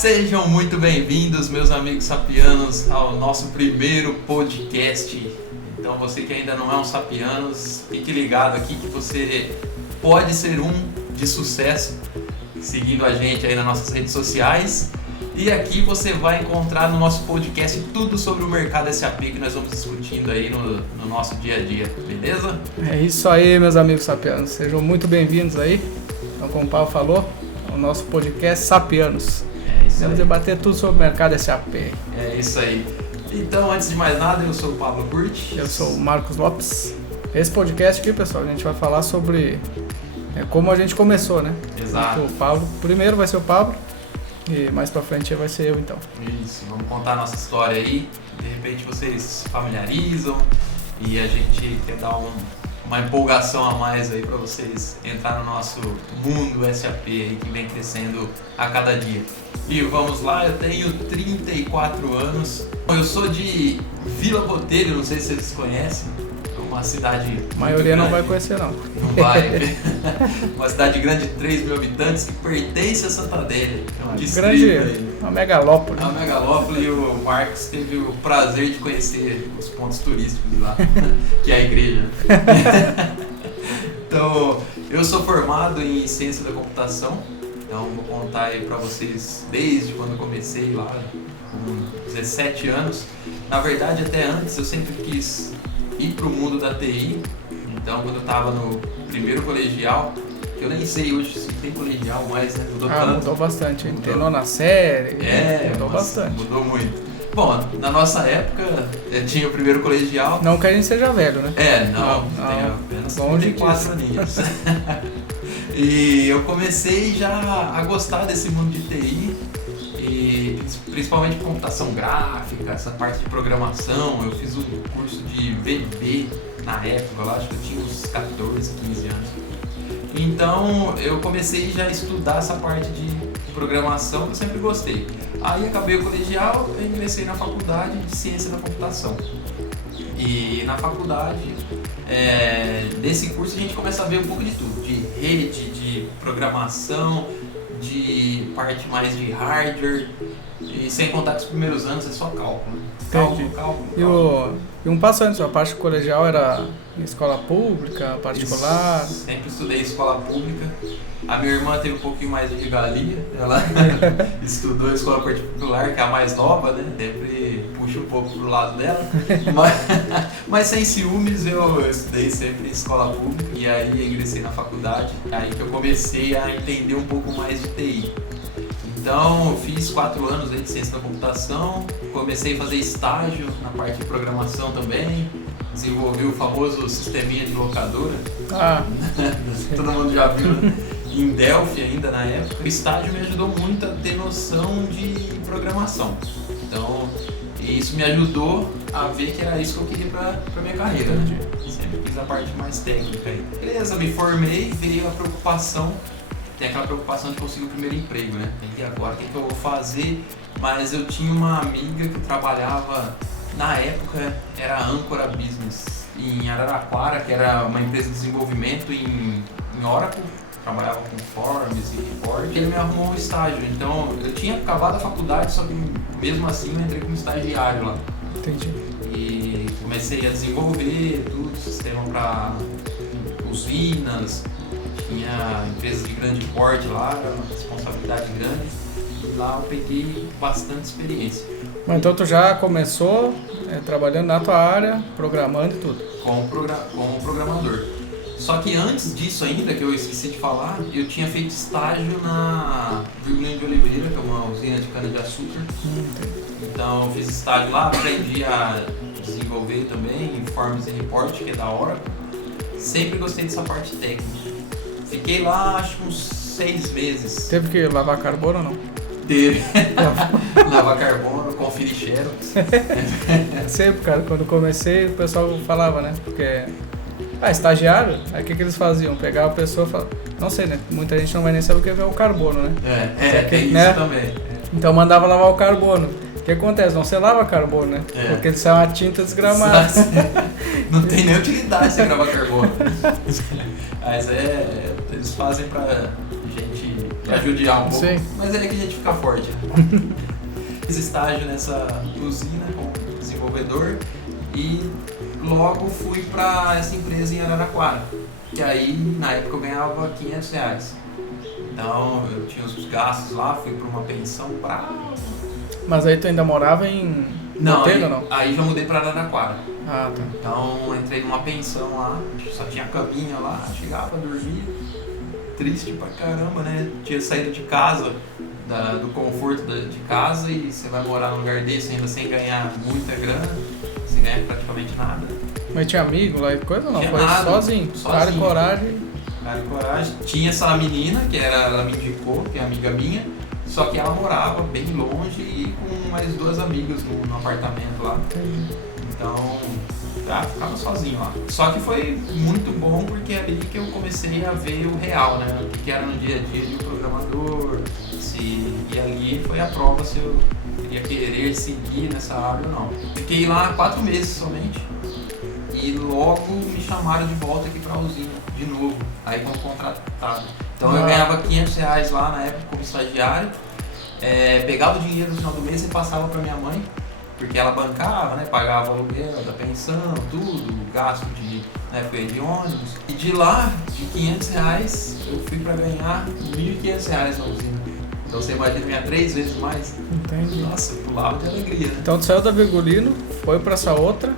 Sejam muito bem-vindos, meus amigos sapianos, ao nosso primeiro podcast. Então você que ainda não é um sapianos, fique ligado aqui que você pode ser um de sucesso, seguindo a gente aí nas nossas redes sociais. E aqui você vai encontrar no nosso podcast tudo sobre o mercado SAP que nós vamos discutindo aí no nosso dia a dia, beleza? É isso aí, meus amigos sapianos, sejam muito bem-vindos aí. Então, como o Paulo falou, o nosso podcast Sapianos. Vamos debater tudo sobre o mercado SAP. É isso aí. Então, antes de mais nada, eu sou o Pablo Curti. Eu sou o Marcos Lopes. Esse podcast aqui, pessoal, a gente vai falar sobre como a gente começou, né? Exato. O Pablo, primeiro vai ser o Pablo e mais pra frente vai ser eu, então. Isso, vamos contar a nossa história aí. De repente vocês se familiarizam e a gente quer dar uma empolgação a mais aí para vocês entrar no nosso mundo SAP aí que vem crescendo a cada dia. E vamos lá, eu tenho 34 anos, eu sou de Vila Botelho, não sei se vocês conhecem, é uma cidade... A maioria não vai conhecer não. Não vai. Uma cidade grande de 3 mil habitantes que pertence a Santa Adélia, é um distrito aí. Uma megalópole. Uma megalópole, e o Marcos teve o prazer de conhecer os pontos turísticos lá, que é a igreja. Então, eu sou formado em Ciência da Computação, então vou contar aí pra vocês desde quando eu comecei lá, com 17 anos. Na verdade, até antes, eu sempre quis ir pro mundo da TI, então quando eu tava no primeiro colegial, eu nem sei hoje se tem colegial mais, né? Mudou tanto. Mudou bastante. Tem nona série. Mudou bastante. Mudou muito. Bom, na nossa época tinha o primeiro colegial. Não que a gente seja velho, né? Não. Tem apenas 34 aninhos. E eu comecei já a gostar desse mundo de TI, e principalmente computação gráfica, essa parte de programação. Eu fiz um curso de VB na época, lá, acho que eu tinha uns 14, 15 anos. Então eu comecei já a estudar essa parte de programação que eu sempre gostei. Aí acabei o colegial e ingressei na faculdade de Ciência da Computação. E na faculdade, nesse curso a gente começa a ver um pouco de tudo, de rede, de programação, de parte mais de hardware, e sem contar que os primeiros anos é só cálculo. Cálculo. E um passo antes, a parte colegial era escola pública, particular? Isso, sempre estudei escola pública. A minha irmã teve um pouquinho mais de regalia, ela estudou escola particular, que é a mais nova, né? Sempre puxa um pouco pro lado dela. Mas sem ciúmes, eu estudei sempre em escola pública. E aí ingressei na faculdade, aí que eu comecei a entender um pouco mais de TI. Então, eu fiz 4 anos aí de Ciência da Computação, comecei a fazer estágio na parte de programação também, desenvolvi o famoso sisteminha de locadora, todo mundo já viu, né? Em Delphi ainda na época. O estágio me ajudou muito a ter noção de programação, então isso me ajudou a ver que era isso que eu queria pra minha carreira, né? Sempre fiz a parte mais técnica aí. Beleza, me formei, veio a preocupação. Tem aquela preocupação de conseguir o primeiro emprego, né? E agora, o que eu vou fazer? Mas eu tinha uma amiga que trabalhava, na época, era a Ancora Business, em Araraquara, que era uma empresa de desenvolvimento em Oracle, trabalhava com Forms e Report, e ele me arrumou um estágio. Então, eu tinha acabado a faculdade, só que mesmo assim eu entrei como estagiário lá. Entendi. E comecei a desenvolver tudo, sistema para usinas, tinha empresas de grande porte lá, era uma responsabilidade grande, e lá eu peguei bastante experiência. Mas então tu já começou trabalhando na tua área, programando e tudo? Como programador. Só que antes disso ainda, que eu esqueci de falar, eu tinha feito estágio na Virgulino de Oliveira, que é uma usina de cana-de-açúcar. Então eu fiz estágio lá, aprendi a desenvolver também em Forms e Report, que é da Oracle. Sempre gostei dessa parte técnica. Fiquei lá, acho que uns 6 meses. Teve que lavar carbono ou não? Teve. Lavar carbono, conferir xerox. Sempre, cara, quando comecei o pessoal falava, né? Porque, estagiário, aí o que eles faziam? Pegava a pessoa e falava, não sei, né? Muita gente não vai nem saber o que é o carbono, né? Tem isso, né? Também. Então mandava lavar o carbono. O que acontece? Não, você lava carbono, né? Porque isso é uma tinta desgramada. Não tem nem utilidade você gravar carbono. Mas eles fazem pra gente pra judiar um pouco. Sim. Mas é que a gente fica forte. Né? Fiz estágio nessa usina como desenvolvedor e logo fui pra essa empresa em Araraquara. Que aí, na época, eu ganhava R$500. Então, eu tinha os gastos lá, fui pra uma pensão pra... Mas aí tu ainda morava em Monteiro, não? Aí já mudei pra Araraquara. Ah, tá. Então, entrei numa pensão lá, só tinha caminha lá, chegava, dormia. Triste pra caramba, né? Tinha saído de casa, do conforto de casa, e você vai morar num lugar desse ainda sem ganhar muita grana, sem ganhar praticamente nada. Mas tinha amigo lá e coisa ou não? Tinha Foi nada, sozinho. Cara e coragem. Cara e coragem. Tinha essa menina, ela me indicou, que é amiga minha, só que ela morava bem longe e com mais 2 amigas no apartamento lá. Então, ficava sozinho lá. Só que foi muito bom porque é ali que eu comecei a ver o real, né? O que era no dia a dia de um programador. E ali foi a prova se eu ia querer seguir nessa área ou não. Fiquei lá 4 meses somente. E logo me chamaram de volta aqui pra usina, de novo, aí como contratado. Então eu ganhava R$500 lá na época como estagiário, pegava o dinheiro no final do mês e passava pra minha mãe, porque ela bancava, né, pagava o aluguel da pensão, tudo, gasto na época de ônibus. E de lá, de R$500, eu fui pra ganhar R$1.500 na usina. Então você imagina ganhar 3 vezes mais. Entendi. Nossa, eu pulava de alegria, né? Então tu saiu da Virgulino, foi pra essa outra,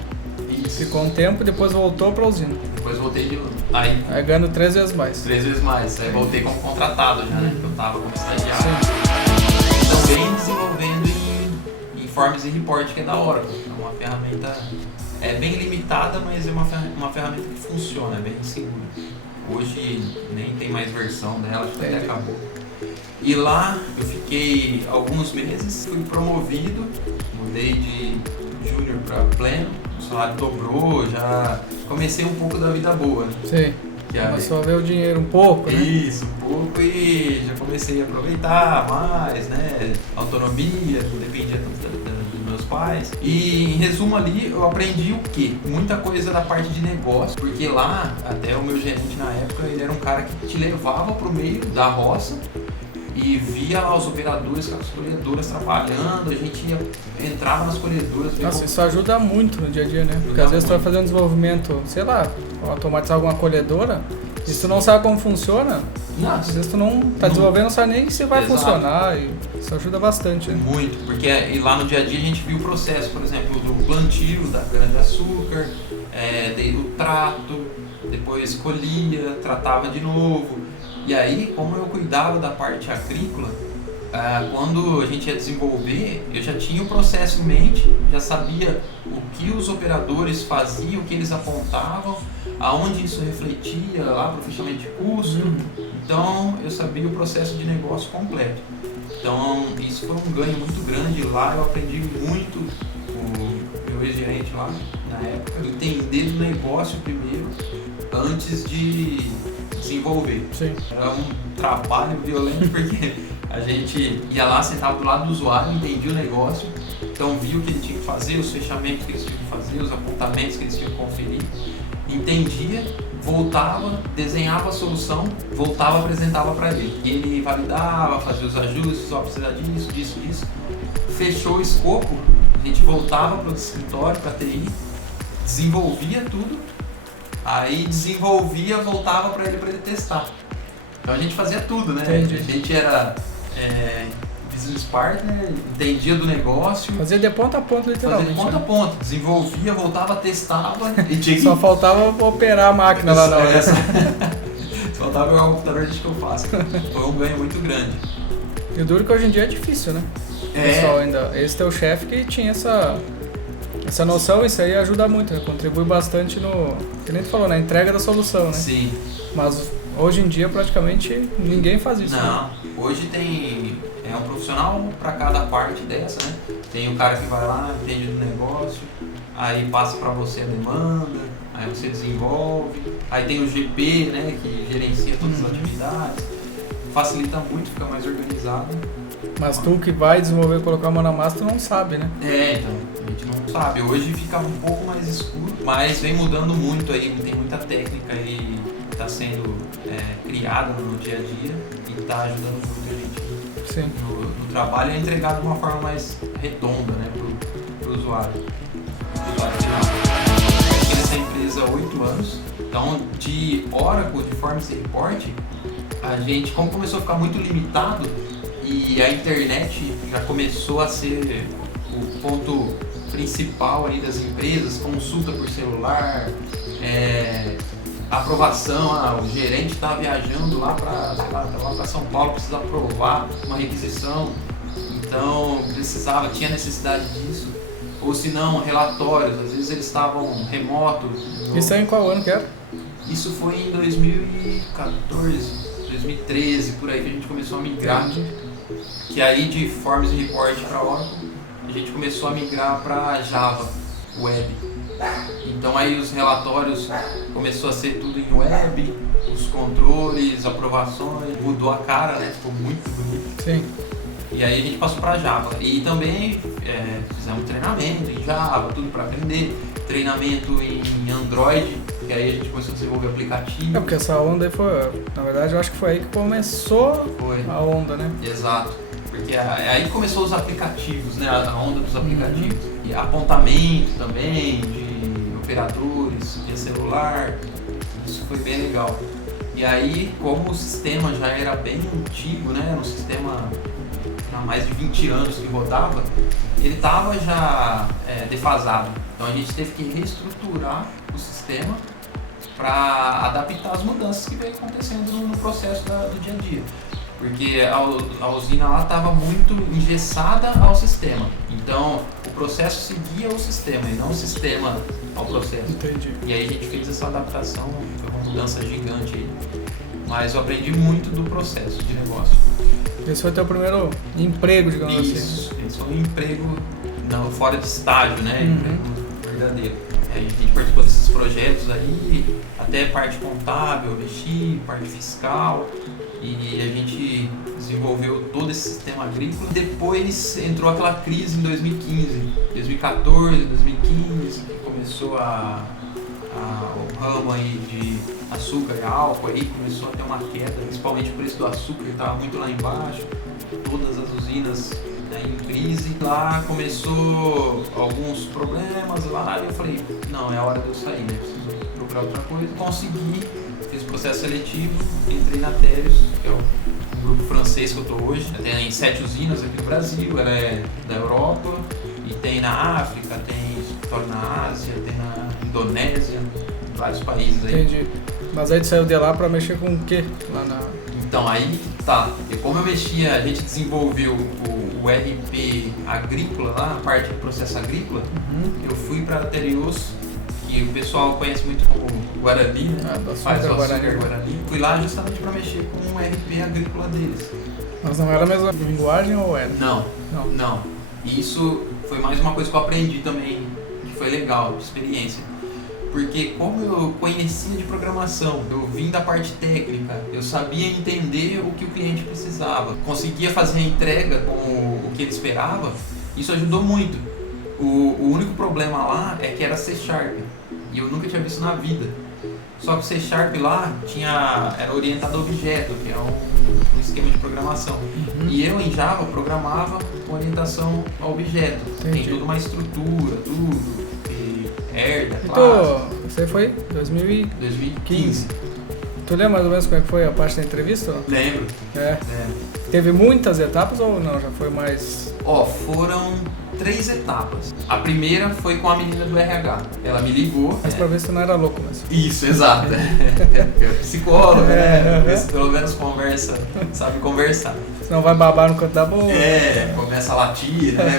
Isso. ficou um tempo e depois voltou pra usina. Depois voltei de novo. Aí Ganhando 3 vezes mais. 3 vezes mais. Aí voltei como contratado já, né? Porque eu tava como estagiário. Sim. Também desenvolvendo em Forms e Report, que é da Oracle. É uma ferramenta bem limitada, mas é uma ferramenta que funciona, é bem segura. Hoje nem tem mais versão dela, acho que até acabou. E lá eu fiquei alguns meses, fui promovido, mudei de júnior para pleno, o salário dobrou, já comecei um pouco da vida boa. Né? Sim. Começou a ver o dinheiro um pouco, né? Isso, um pouco, e já comecei a aproveitar mais, né? Autonomia, não dependia tanto dos meus pais. E em resumo ali, eu aprendi o quê? Muita coisa da parte de negócio, porque lá, até o meu gerente na época, ele era um cara que te levava pro meio da roça e via lá os operadores com as colhedoras trabalhando, a gente entrava nas colhedoras. Nossa, isso ajuda muito no dia a dia, né? Porque às vezes tu vai fazer um desenvolvimento, sei lá, automatizar alguma colhedora, e se tu não sabe como funciona, às vezes tu não tá desenvolvendo, não sabe nem se vai funcionar, e isso ajuda bastante. Né? Muito, porque lá no dia a dia a gente viu o processo, por exemplo, do plantio da cana-de-açúcar, do trato, depois colhia, tratava de novo. E aí, como eu cuidava da parte agrícola, quando a gente ia desenvolver, eu já tinha o processo em mente, já sabia o que os operadores faziam, o que eles apontavam, aonde isso refletia lá para o fechamento de custo. Então, eu sabia o processo de negócio completo. Então, isso foi um ganho muito grande lá, eu aprendi muito com o meu ex-gerente lá, na época, entender do negócio primeiro, antes de desenvolver. Sim. Era um trabalho violento porque a gente ia lá, sentava do lado do usuário, entendia o negócio, então via o que ele tinha que fazer, os fechamentos que eles tinham que fazer, os apontamentos que eles tinham que conferir, entendia, voltava, desenhava a solução, voltava, apresentava para ele. Ele validava, fazia os ajustes, só precisa disso. Fechou o escopo, a gente voltava para o escritório, para a TI, desenvolvia tudo. Aí desenvolvia, voltava para ele testar. Então a gente fazia tudo, né? Entendi. A gente era business partner, entendia do negócio. Fazia de ponta a ponta, literalmente. Fazia de ponta a ponta. Desenvolvia, voltava, testava e tinha que... Só faltava operar a máquina lá na hora. Só faltava pegar o computador, deixa que eu faço. Foi um ganho muito grande. E o duro que hoje em dia é difícil, né? Pessoal, ainda, esse teu chefe que tinha essa noção, isso aí ajuda muito, né? Contribui bastante no, que nem tu falou, na entrega da solução, né? Sim. Mas hoje em dia praticamente ninguém faz isso. Não, né? hoje tem um profissional para cada parte dessa, né? Tem o cara que vai lá, entende do negócio, aí passa para você a demanda, aí você desenvolve, aí tem o GP, né, que gerencia todas as atividades, facilita muito, fica mais organizado. Mas tu que vai desenvolver e colocar a mão na massa, tu não sabe, né? Então, a gente não sabe. Hoje fica um pouco mais escuro, mas vem mudando muito aí, tem muita técnica aí está sendo criada no dia a dia e está ajudando muito a gente no trabalho e é entregado de uma forma mais redonda, né, para o usuário. Aqui nessa empresa há 8 anos, então de Oracle, de Forms e Report, a gente, como começou a ficar muito limitado e a internet já começou a ser o ponto principal aí das empresas, consulta por celular, aprovação, o gerente está viajando lá para São Paulo, precisa aprovar uma requisição, então tinha necessidade disso, ou se não, relatórios, às vezes eles estavam remotos. Isso aí em qual ano que era? Isso foi em 2014, 2013, por aí que a gente começou a migrar, que aí de Forms e Report para Oracle, a gente começou a migrar para Java Web. Então aí os relatórios começou a ser tudo em web, os controles, aprovações, mudou a cara, né? Ficou muito bonito. Sim. E aí a gente passou para Java. E também fizemos treinamento em Java, tudo para aprender. Treinamento em Android, que aí a gente começou a desenvolver aplicativo. Porque essa onda aí foi, na verdade eu acho que foi aí que começou a onda, né? Exato. Porque aí começou os aplicativos, né? A onda dos aplicativos. E apontamento também de operadores, de celular. Isso foi bem legal. E aí, como o sistema já era bem antigo, né? Era um sistema há mais de 20 anos que rodava, ele estava já defasado. Então a gente teve que reestruturar o sistema para adaptar as mudanças que veio acontecendo no processo do dia a dia. Porque a usina lá estava muito engessada ao sistema. Então o processo seguia o sistema e não o sistema ao processo. Entendi. E aí a gente fez essa adaptação, foi uma mudança gigante aí. Mas eu aprendi muito do processo de negócio. Esse foi teu primeiro emprego, digamos assim. Isso, esse foi um emprego fora de estágio, né? Emprego verdadeiro. A gente participou desses projetos aí, até parte contábil, eu mexi, parte fiscal, e a gente desenvolveu todo esse sistema agrícola. Depois entrou aquela crise em 2015, 2014, 2015, que começou o ramo aí de açúcar e álcool, aí começou a ter uma queda, principalmente o preço do açúcar que estava muito lá embaixo, todas as usinas em crise. Lá começou alguns problemas lá e eu falei, não, é hora de eu sair, né? Preciso procurar outra coisa. Consegui, fiz o processo seletivo, entrei na Tereos, que é um grupo francês que eu estou hoje. Tem 7 usinas aqui no Brasil, ela é da Europa e tem na África, tem escritório na Ásia, tem na Indonésia, em vários países aí. Entendi. Mas aí tu saiu de lá para mexer com o quê? Lá na... Então, aí tá. E como eu mexia, a gente desenvolveu o RP agrícola lá, a parte do processo agrícola, eu fui para a Tereos, que o pessoal conhece muito como Guarani, né? Faz o açúcar Guarani. Fui lá justamente para mexer com o RP agrícola deles. Mas não era a mesma linguagem ou era? Não. E isso foi mais uma coisa que eu aprendi também, que foi legal, de experiência. Porque como eu conhecia de programação, eu vim da parte técnica, eu sabia entender o que o cliente precisava, conseguia fazer a entrega com o que ele esperava, isso ajudou muito. O único problema lá é que era C#, e eu nunca tinha visto na vida. Só que o C# lá era orientado a objeto, que é um esquema de programação. E eu em Java programava com orientação a objeto. Tem toda uma estrutura, tudo. Herda, classe. Você foi 2015. Tu lembra mais ou menos como é que foi a parte da entrevista? Lembro. Teve muitas etapas ou não? Já foi mais... Foram 3 etapas. A primeira foi com a menina do RH. Ela me ligou. Mas pra ver se tu não era louco mesmo. Isso, exato. É psicólogo, né? Pelo menos sabe conversar. Senão vai babar no canto da boca. Começa a latir, né?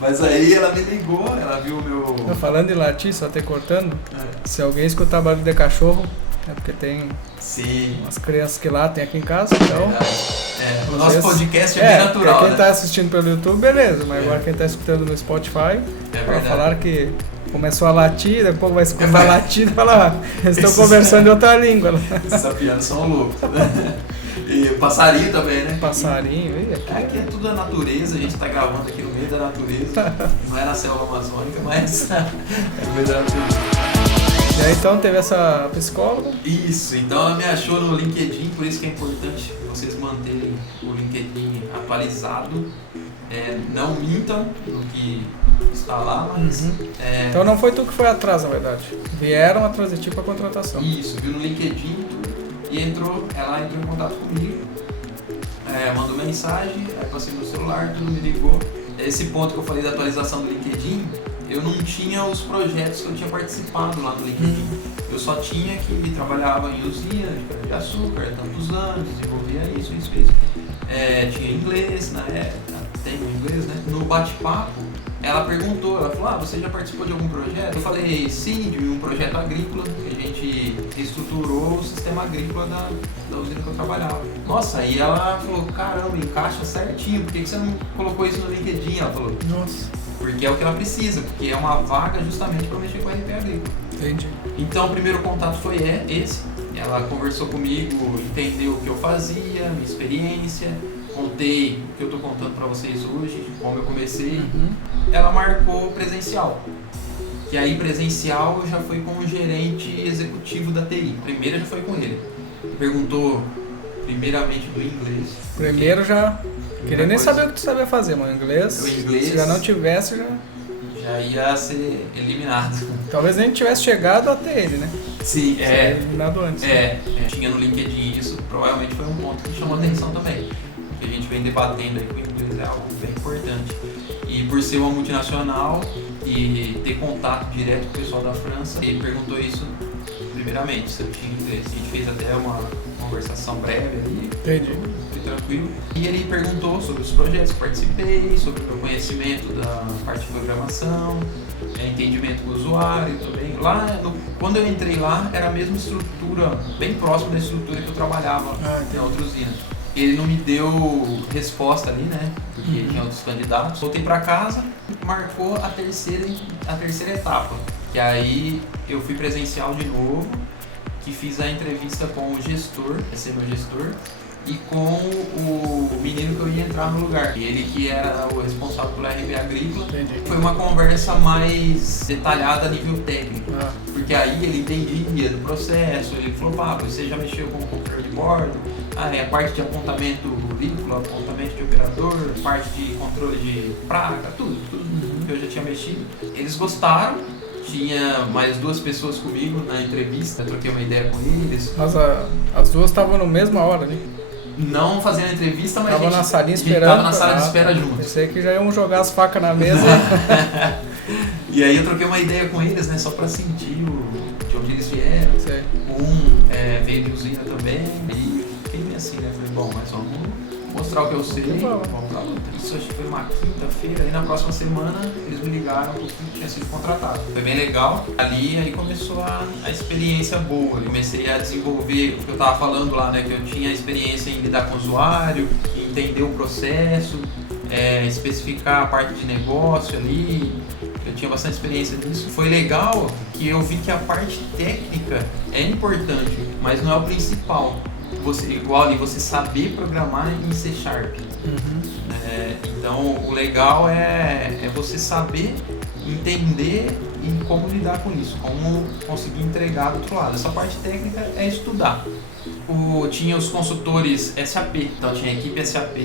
Mas aí ela me ligou, ela viu o meu... Falando em latir, só até cortando, se alguém escutar barulho de cachorro, é porque tem umas crianças que latem aqui em casa, então... O nosso podcast é bem natural, pra quem tá assistindo pelo YouTube, beleza, mas agora quem tá escutando no Spotify, falaram que começou a latir, daqui a pouco vai escutar latindo e falar, eles estão conversando em outra língua. Esses sapianos são loucos. E passarinho também, né? Passarinho, aqui é tudo a natureza, a gente tá gravando aqui no meio da natureza. Não é na selva amazônica, mas é no meio da natureza. E aí então teve essa psicóloga? Isso, então ela me achou no LinkedIn, por isso que é importante vocês manterem o LinkedIn atualizado. Não mintam no que está lá, mas... Então não foi tu que foi atrás, na verdade. Vieram atrás de ti para contratação. Isso, viu no LinkedIn e ela entrou em contato comigo, mandou mensagem, aí passei no celular, tudo me ligou. Esse ponto que eu falei da atualização do LinkedIn, eu não tinha os projetos que eu tinha participado lá no LinkedIn. Eu só tinha que trabalhava em usina de açúcar há tantos anos, desenvolvia isso. Tinha inglês na época, tenho inglês, né? No bate-papo, ela perguntou, ela falou, você já participou de algum projeto? Eu falei, sim, de um projeto agrícola, que a gente reestruturou o sistema agrícola da usina que eu trabalhava. Nossa, aí ela falou, caramba, encaixa certinho, por que você não colocou isso no LinkedIn? Ela falou, nossa, porque é o que ela precisa, porque é uma vaga justamente para mexer com a RP agrícola. Entendi. Então o primeiro contato foi esse, ela conversou comigo, entendeu o que eu fazia, minha experiência, contei o que eu estou contando para vocês hoje, como eu comecei. Ela marcou presencial, que aí presencial já foi com o gerente executivo da TI. Primeiro já foi com ele, perguntou primeiramente do inglês. Primeiro já queria nem saber o que tu sabia fazer, mano. Inglês, se já não tivesse, já ia ser eliminado. Talvez nem tivesse chegado até ele, né? Sim, eliminado antes. Tinha no LinkedIn isso, provavelmente foi um ponto que chamou atenção também. Que a gente vem debatendo aí que o inglês é algo bem importante. E por ser uma multinacional e ter contato direto com o pessoal da França, ele perguntou isso primeiramente, se eu tinha inglês. A gente fez até uma conversação breve ali. Entendi. Foi tranquilo. E ele perguntou sobre os projetos que participei, sobre o meu conhecimento da parte de programação, entendimento do usuário também. Quando eu entrei lá, era a mesma estrutura, bem próxima da estrutura que eu trabalhava em outra usina. Ele não me deu resposta ali, né? Porque tinha outros candidatos. Voltei para casa e marcou a terceira etapa. Que aí eu fui presencial de novo, que fiz a entrevista com o gestor, esse é meu gestor, e com o menino que eu ia entrar no lugar. Ele que era o responsável pelo RP agrícola. Entendi. Foi uma conversa mais detalhada a nível técnico. Porque aí ele entendia do processo, ele falou, Pablo, você já mexeu com o computador de bordo? A parte de apontamento líquido, apontamento de operador, parte de controle de praga, tudo que eu já tinha mexido. Eles gostaram. Tinha mais 2 pessoas comigo na entrevista, troquei uma ideia com eles. Mas as duas estavam na mesma hora ali? Não fazendo a entrevista, mas tava na salinha esperando. Tava na sala de espera junto. Pensei que já iam jogar as facas na mesa. E aí eu troquei uma ideia com eles, né, só pra sentir de onde eles vieram. Sei. Veio de usina também, e fiquei meio assim, né, falei, bom, mas vamos mostrar o que eu sei, vamos pra luta. Isso acho que foi uma quinta-feira, aí na próxima semana eles me ligaram que tinha sido contratado. Foi bem legal. Aí começou a experiência boa. Eu comecei a desenvolver o que eu tava falando lá, né? Que eu tinha experiência em lidar com o usuário, entender o processo, especificar a parte de negócio ali. Eu tinha bastante experiência nisso. Foi legal que eu vi que a parte técnica é importante, mas não é o principal. Você saber programar em C#. Então o legal é você saber entender e como lidar com isso, como conseguir entregar do outro lado. Essa parte técnica é estudar. Tinha os consultores SAP, então tinha a equipe SAP.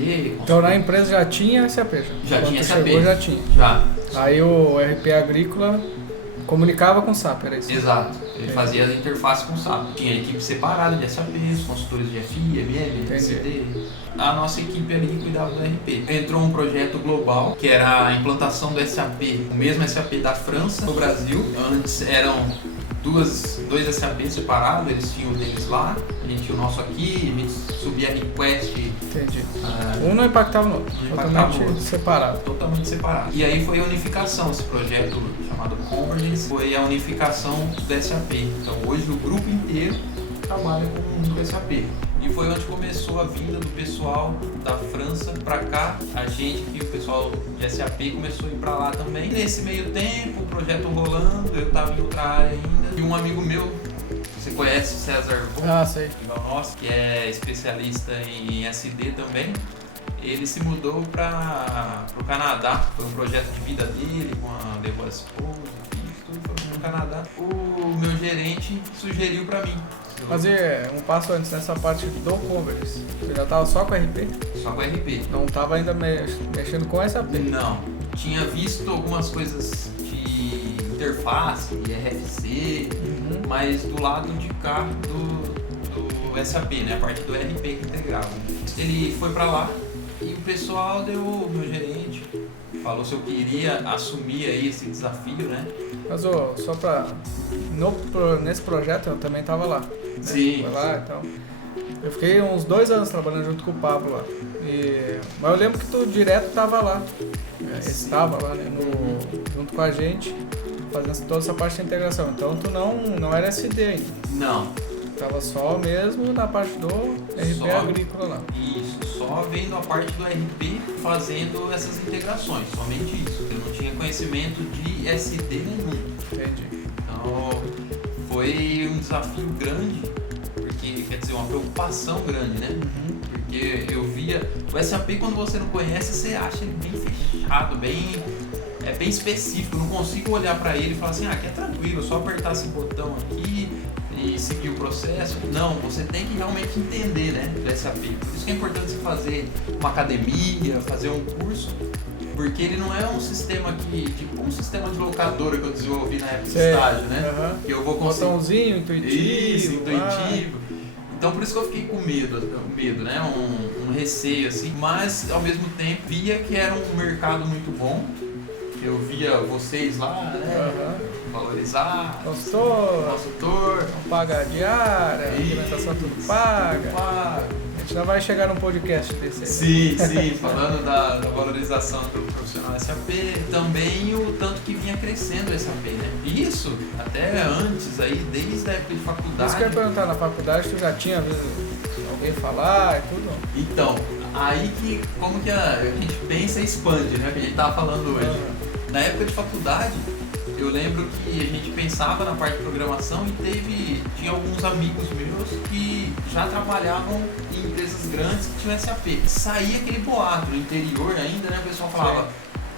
Então na empresa já tinha SAP? Já tinha SAP. Chegou, já tinha. Já. Aí o RP agrícola comunicava com o SAP, era isso? Exato. Ele fazia a interface com o SAP. Tinha a equipe separada de SAP, os consultores de FI, MM, CD. A nossa equipe ali cuidava do RP. Entrou um projeto global, que era a implantação do SAP, o mesmo SAP da França no Brasil. Antes eram dois SAP separados, eles tinham o deles lá, a gente tinha o nosso aqui, a gente subia request. Entendi. Um não impactava no outro, totalmente separado. Totalmente separado. E aí foi a unificação, esse projeto chamado Convergence, foi a unificação do SAP. Então hoje o grupo inteiro trabalha com o SAP. E foi onde começou a vinda do pessoal da França para cá. A gente, que o pessoal de SAP começou a ir para lá também. Nesse meio tempo, o projeto rolando, eu estava em outra área ainda. E um amigo meu, você conhece, César Von, sei. Nosso, que é especialista em SD também. Ele se mudou para o Canadá. Foi um projeto de vida dele, levou a esposa, tudo foi pro Canadá, o meu gerente sugeriu para mim. Fazer um passo antes nessa parte do Converse. Você já estava só com RP? Só com RP. Não estava ainda mexendo com SAP? Não. Tinha visto algumas coisas de interface, RFC, mas do lado de cá do SAP, né? A parte do RP que integrava. Ele foi para lá e o pessoal o meu gerente falou se eu queria assumir aí esse desafio, né? Mas só para nesse projeto eu também estava lá. Né? Sim. Foi lá, então. Eu fiquei uns 2 anos trabalhando junto com o Pablo lá. Mas eu lembro que tu direto estava lá. Estava lá, né, junto com a gente, fazendo toda essa parte de integração. Então tu não era SD ainda. Não. Tava só mesmo na parte do RP agrícola lá. Isso, só vendo a parte do RP fazendo essas integrações, somente isso. Eu não tinha conhecimento de SD nenhum. Entendi. Então foi um desafio grande, porque quer dizer, uma preocupação grande, né? Porque eu via o SAP, quando você não conhece, você acha ele bem fechado, bem específico. Eu não consigo olhar para ele e falar assim, aqui é tranquilo, só apertar esse botão aqui e seguir o processo. Não, você tem que realmente entender, né, do SAP. Por isso que é importante você fazer uma academia, fazer um curso, porque ele não é um sistema tipo um sistema de locadora que eu desenvolvi na época de estágio, né? Que eu vou conseguir... Botãozinho intuitivo. Isso, intuitivo. Então por isso que eu fiquei com medo, né? Um receio assim, mas ao mesmo tempo via que era um mercado muito bom. Eu via vocês lá, né? Valorizar. Consultor. Não paga a diária, a alimentação tudo paga. A gente já vai chegar num podcast desse aí. Sim, falando da valorização do profissional SAP, também o tanto que vinha crescendo o SAP, né? Isso até antes aí, desde a época de faculdade. Isso que eu ia perguntar, na faculdade tu já tinha visto alguém falar e tudo? Então, aí que como que a gente pensa e expande, né? Que a gente tava falando hoje. Na época de faculdade, eu lembro que a gente pensava na parte de programação e tinha alguns amigos meus que já trabalhavam em empresas grandes que tinham SAP. Saía aquele boato no interior ainda, né? O pessoal falava,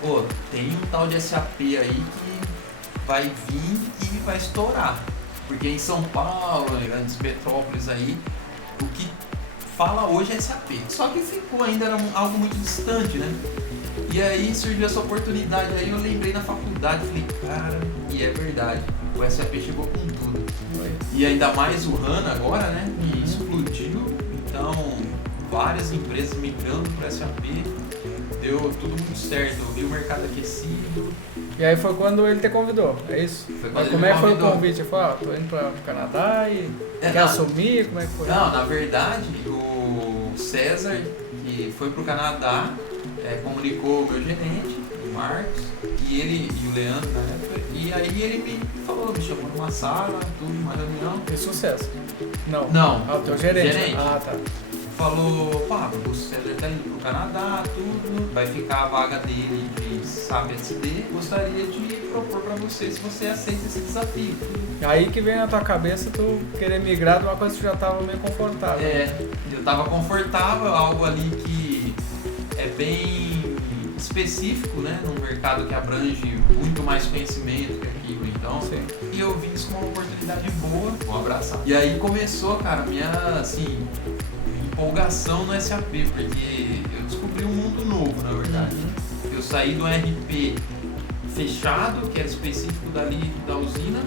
pô, tem um tal de SAP aí que vai vir e vai estourar. Porque em São Paulo, em grandes metrópoles aí, o que fala hoje é SAP. Só que ficou ainda, era algo muito distante, né? E aí surgiu essa oportunidade, aí eu lembrei na faculdade, falei, cara, e é verdade, o SAP chegou com tudo. E ainda mais o HANA agora, né, que explodiu, então várias empresas migrando para o SAP, deu tudo muito certo, eu vi o mercado aquecido. E aí foi quando ele te convidou, é isso? Como é que foi o convite? Ele falou, tô indo para o Canadá e quer assumir, como é que foi? Não, na verdade, o César, que foi para o Canadá, comunicou o meu gerente, o Marcos, e o Leandro na época, e aí ele me falou, me chamou numa sala, tudo, uma reunião. Que sucesso? Não. Não. O teu gerente. Ah, tá. Falou, Pablo, o César tá indo pro Canadá, tudo, vai ficar a vaga dele de SAP SD, gostaria de propor pra você se você aceita esse desafio. Aí que vem na tua cabeça tu querer migrar de uma coisa que tu já tava meio confortável. Eu tava confortável, algo ali que é bem específico, né, num mercado que abrange muito mais conhecimento que aquilo, então. Sim. E eu vi isso como uma oportunidade boa, vou abraçar. E aí começou, cara, minha, assim, empolgação no SAP, porque eu descobri um mundo novo, na verdade. Eu saí do RP fechado, que era específico dali da usina,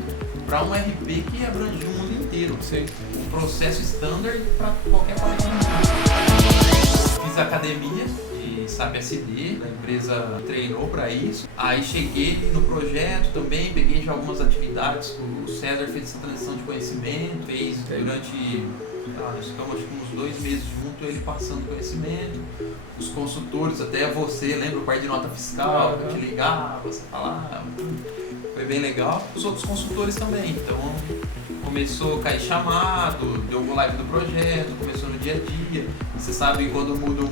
para um RP que abrangia o mundo inteiro. Sim. Um processo standard para qualquer parte do mundo. Fiz academia de SAP SD, a empresa treinou para isso. Aí cheguei no projeto também, peguei já algumas atividades. O César fez essa transição de conhecimento, fez durante, nós ficamos acho que uns 2 meses junto, ele passando conhecimento. Os consultores, até você, lembra o par de nota fiscal, que te ligava, você falava, foi bem legal. Os outros consultores também, então começou a cair chamado, deu o live do projeto, começou no dia a dia. Você sabe, quando muda um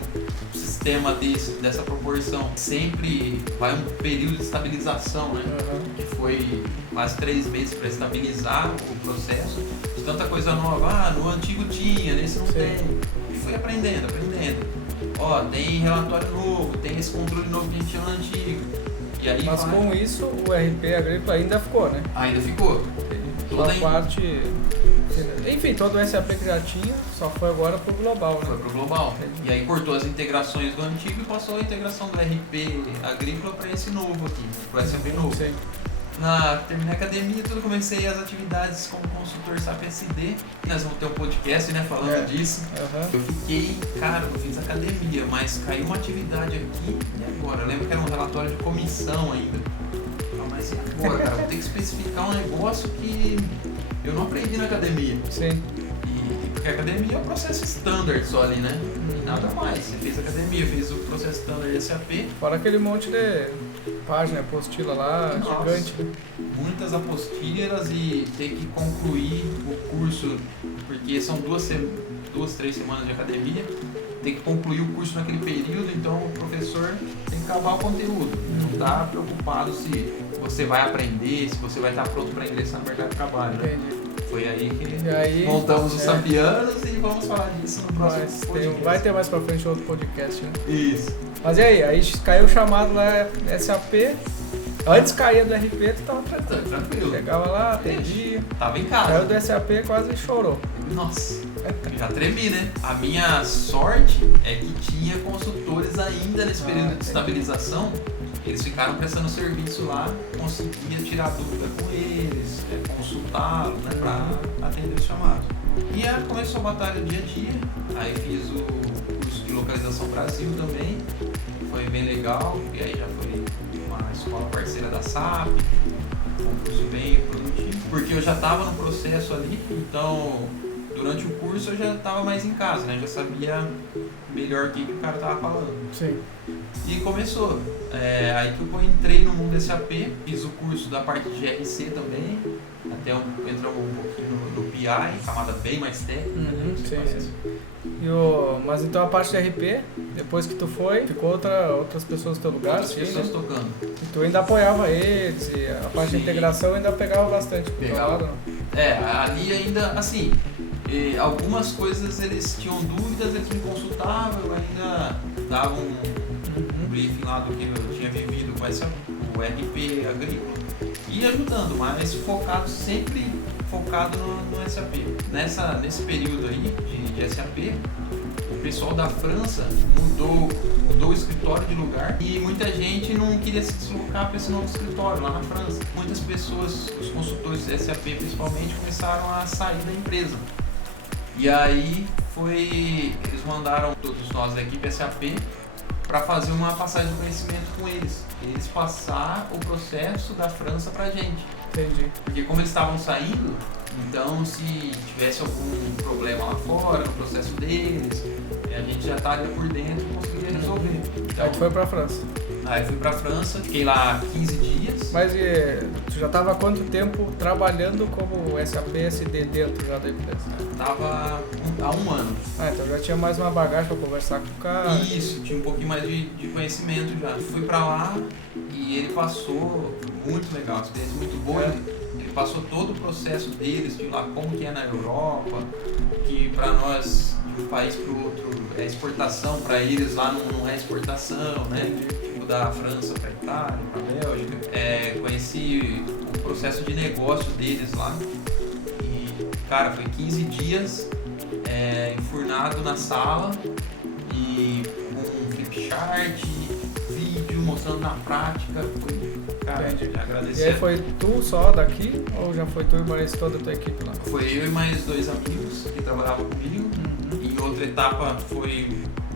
sistema dessa proporção, sempre vai um período de estabilização, né? Que foi quase 3 meses para estabilizar o processo. De tanta coisa nova, no antigo tinha, nesse não tem. E fui aprendendo. Ó, tem relatório novo, tem esse controle novo que a gente tinha no antigo. E aí Mas com isso, o RP agrícola ainda ficou, né? Ainda ficou. Toda a parte... Enfim, todo o SAP que já tinha, só foi agora pro global, né? Foi pro global. E aí cortou as integrações do antigo e passou a integração do RP agrícola para esse novo aqui, pro SAP novo. Sim. Terminei a academia, tudo, comecei as atividades como consultor SAP SD. Nós vamos ter um podcast, né, falando disso. Eu fiquei, cara, eu fiz academia, mas caiu uma atividade aqui e agora? Eu lembro que era um relatório de comissão ainda. Mas e agora, cara? Vou ter que especificar um negócio que eu não aprendi na academia. Sim. Porque a academia é um processo standard só ali, né? E nada mais. Você fez academia, fez o processo standard de SAP. Fora aquele monte de página, apostila lá, gigante. Né? Muitas apostilas e ter que concluir o curso, porque são 3 semanas de academia. Tem que concluir o curso naquele período, então o professor tem que acabar o conteúdo. Não está preocupado se você vai aprender, se você vai estar pronto para ingressar no mercado de trabalho. Né? Entendi. Foi aí que montamos os Sapianos e vamos falar disso no próximo podcast. Vai ter mais pra frente outro podcast, né? Isso. Mas e aí caiu o chamado lá SAP. Antes caía do RP, tu tava tranquilo. Chegava lá, atendia. Tava em casa. Caiu do SAP e quase chorou. Nossa, já tremi, né? A minha sorte é que tinha consultores ainda nesse período de estabilização. Eles ficaram prestando serviço lá, conseguia tirar dúvida com eles, consultá-los, né, para atender os chamados. E aí começou a batalha dia a dia, aí fiz o curso de localização Brasil também, foi bem legal, e aí já foi uma escola parceira da SAP, um curso bem produtivo, porque eu já estava no processo ali, então durante o curso eu já estava mais em casa, né, já sabia melhor o que o cara estava falando. Sim. E começou. Aí que eu entrei no mundo SAP, fiz o curso da parte de GRC também, até entramos um pouquinho no PI, camada bem mais técnica, né? Sim. Mas então a parte de RP, depois que tu foi, ficou outras pessoas no teu lugar? Outras pessoas tocando. E tu ainda apoiava eles, e a parte de integração ainda pegava bastante. Pegava. Ali ainda, assim, algumas coisas eles tinham dúvidas, eles me consultavam, eu ainda dava um briefing lá do que eu tinha vivido com o RP agrícola e ajudando, mas sempre focado no SAP. Nesse período aí de SAP, o pessoal da França mudou o escritório de lugar e muita gente não queria se deslocar para esse novo escritório lá na França. Muitas pessoas, os consultores de SAP principalmente, começaram a sair da empresa. E aí eles mandaram todos nós da equipe SAP para fazer uma passagem de conhecimento com eles. Eles passar o processo da França pra gente. Entendi. Porque como eles estavam saindo, então se tivesse algum problema lá fora, no processo deles, a gente já estaria por dentro e conseguiria resolver. Então, aí tu foi pra França? Aí eu fui pra França, fiquei lá 15 dias. Mas tu já estava há quanto tempo trabalhando como SAP SD dentro já da empresa? Tava há 1 ano. Então já tinha mais uma bagagem para conversar com o cara. Isso, tinha um pouquinho mais de conhecimento já. Fui pra lá e ele passou, muito legal, experiência muito boa. Ele passou todo o processo deles, de lá como que é na Europa, que para nós, de um país para o outro, é exportação, para eles lá não é exportação, né? Tipo da França para Itália, para Bélgica. Conheci o processo de negócio deles lá e, cara, foi 15 dias enfurnado na sala e com flipchart, vídeo mostrando na prática, cara, já agradeci. E aí foi tu só daqui ou já foi tu e mais toda a tua equipe lá? Foi eu e mais 2 amigos que trabalhavam comigo. Em outra etapa foi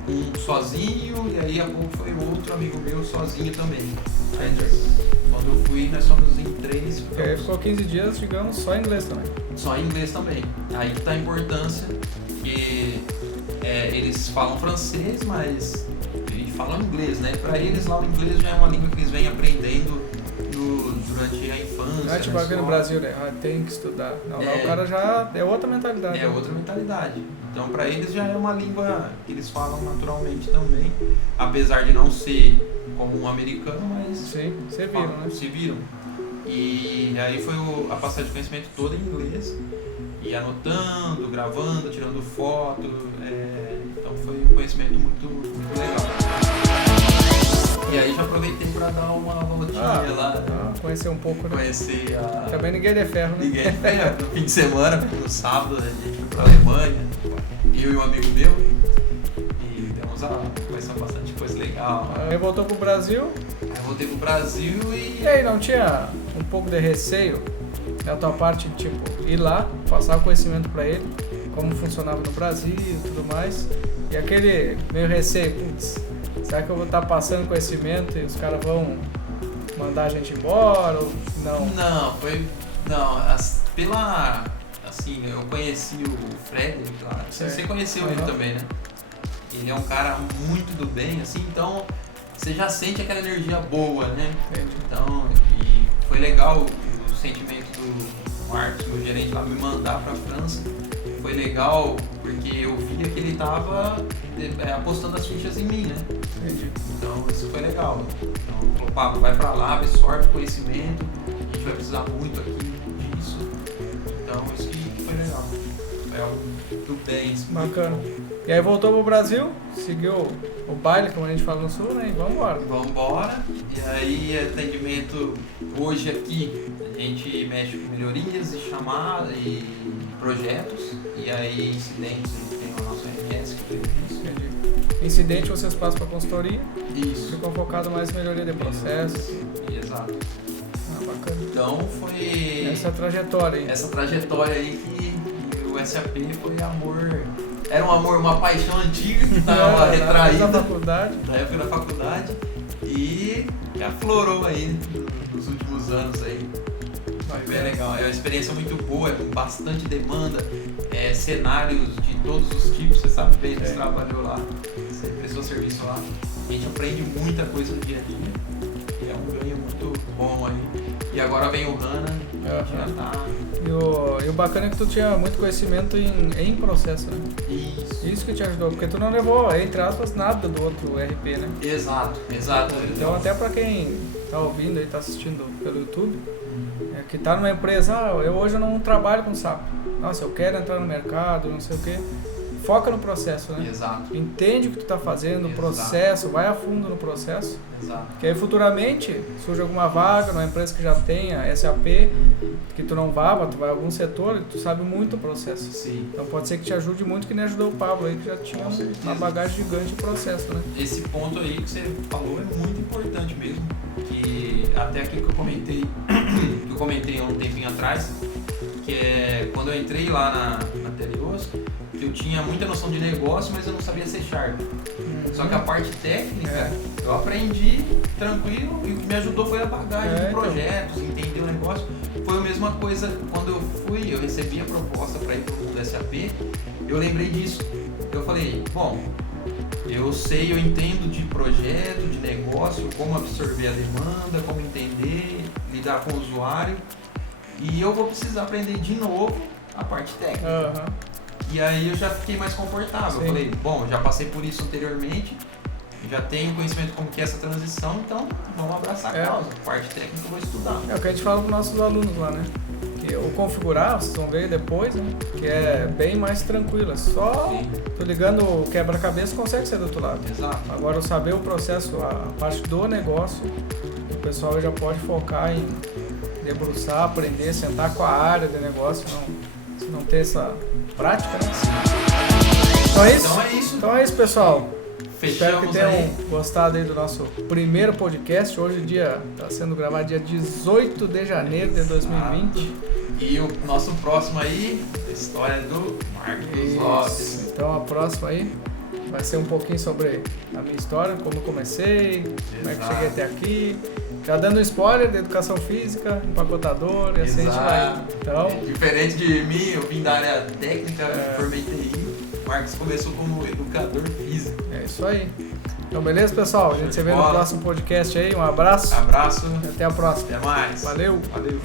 um sozinho e aí a pouco foi outro amigo meu sozinho também. Quando eu fui, nós somos em 3. E aí ficou 15 dias, digamos, só em inglês também. Só em inglês também. Aí que tá a importância, que eles falam francês, mas falam inglês, né? Pra eles lá o inglês já é uma língua que eles vêm aprendendo durante a infância. Tipo aqui no Brasil, né? Tem que estudar. Não, lá o cara já é outra mentalidade. É outra mentalidade. Então pra eles já é uma língua que eles falam naturalmente também, apesar de não ser como um americano, mas sim, se viram, né? Se viram. E aí foi a passagem de conhecimento toda em inglês, e anotando, gravando, tirando foto, então foi um conhecimento muito, muito legal. E aí já aproveitei pra dar uma voltinha lá. Conhecer um pouco, né? Conhecer a... Também ninguém é ferro, né? Ninguém é ferro. No fim de semana, no sábado, a gente foi pra Alemanha, eu e um amigo meu, e demos conhecemos bastante coisa legal. Aí voltou pro Brasil. Aí voltei pro Brasil E aí, não tinha um pouco de receio da tua parte, tipo, ir lá, passar o conhecimento pra ele, como funcionava no Brasil e tudo mais, e aquele meio receio, putz, será que eu vou estar passando conhecimento e os caras vão mandar a gente embora ou não? Não, assim, eu conheci o Frederick lá, você conheceu ele também, né? Ele é um cara muito do bem, assim, então você já sente aquela energia boa, né? Entendi. Então, e foi legal o sentimento do Marcos, meu gerente lá, me mandar pra França. Foi legal porque eu via que ele tava apostando as fichas em mim, né? Entendi. Então isso foi legal. Então falou, Pablo, vai pra lá, absorve conhecimento, a gente vai precisar muito aqui disso. Então isso que foi legal. Foi algo do bem. Bacana. E aí voltou pro Brasil, seguiu o baile, como a gente fala no Sul, né? E vambora. Vambora. E aí atendimento hoje aqui, a gente mexe com melhorias e chamadas e projetos. E aí incidentes, a gente tem o nosso RMS que fez isso. Entendi. Incidente vocês passam para consultoria. Isso. Ficam focado mais em melhoria de processos. Exato. Bacana. Então foi essa trajetória aí. Essa trajetória aí que o SAP foi amor. Era um amor, uma paixão antiga que estava retraída da época da faculdade e que aflorou aí nos últimos anos aí. Foi bem legal. É uma experiência muito boa, com bastante demanda, cenários de todos os tipos, você sabe bem, você trabalhou lá, você prestou serviço lá. A gente aprende muita coisa no dia a dia, e é um ganho muito bom aí. E agora vem o HANA, a gente já tá... E o bacana é que tu tinha muito conhecimento em processo, né? Isso que te ajudou, porque tu não levou, entre aspas, nada do outro RP, né? Exato. Então até pra quem tá ouvindo e tá assistindo pelo YouTube, que tá numa empresa, hoje eu não trabalho com SAP. Nossa, eu quero entrar no mercado, não sei o quê. Foca no processo, né? Exato. Entende o que tu tá fazendo, o processo, vai a fundo no processo. Exato. Que aí futuramente surge alguma vaga numa empresa que já tenha SAP, que tu não vá, mas tu vai a algum setor e tu sabe muito o processo. Sim. Então pode ser que te ajude muito, que nem ajudou o Pablo aí, que já tinha uma bagagem gigante de processo, né? Esse ponto aí que você falou é muito importante mesmo. Que até aquilo que eu comentei há um tempinho atrás, que é quando eu entrei lá na Telios, que eu tinha muita noção de negócio, mas eu não sabia C#. Só que a parte técnica eu aprendi tranquilo e o que me ajudou foi a bagagem de projetos, entender o negócio. Foi a mesma coisa quando eu recebi a proposta para ir para o mundo SAP, eu lembrei disso. Eu falei, bom, eu entendo de projeto, de negócio, como absorver a demanda, como entender, lidar com o usuário, e eu vou precisar aprender de novo a parte técnica. E aí eu já fiquei mais confortável. Eu falei, bom, já passei por isso anteriormente, já tenho conhecimento como que é essa transição, então vamos abraçar a causa. Parte técnica eu vou estudar. É o que a gente fala para os nossos alunos lá, né? Que o configurar, vocês vão ver depois, né? Que é bem mais tranquilo. É só tu ligando o quebra-cabeça consegue ser do outro lado. Exato. Agora, saber o processo, a parte do negócio, o pessoal já pode focar em debruçar, aprender, sentar com a área de negócio, se não ter essa prática, né? Então é isso, pessoal. Espero que tenham gostado aí do nosso primeiro podcast. Hoje o dia está sendo gravado dia 18 de janeiro de 2020. E o nosso próximo aí, a história do Marcos Lopes. Então a próxima aí vai ser um pouquinho sobre a minha história, como eu comecei, como é que cheguei até aqui. Já dando spoiler de educação física, empacotador, e assim a gente vai. Então, diferente de mim, eu vim da área técnica, formei TI. O Marcos começou como educador físico. É isso aí. Então, beleza, pessoal? A gente se vê no próximo podcast aí. Um abraço. Abraço. E até a próxima. Até mais. Valeu. Valeu.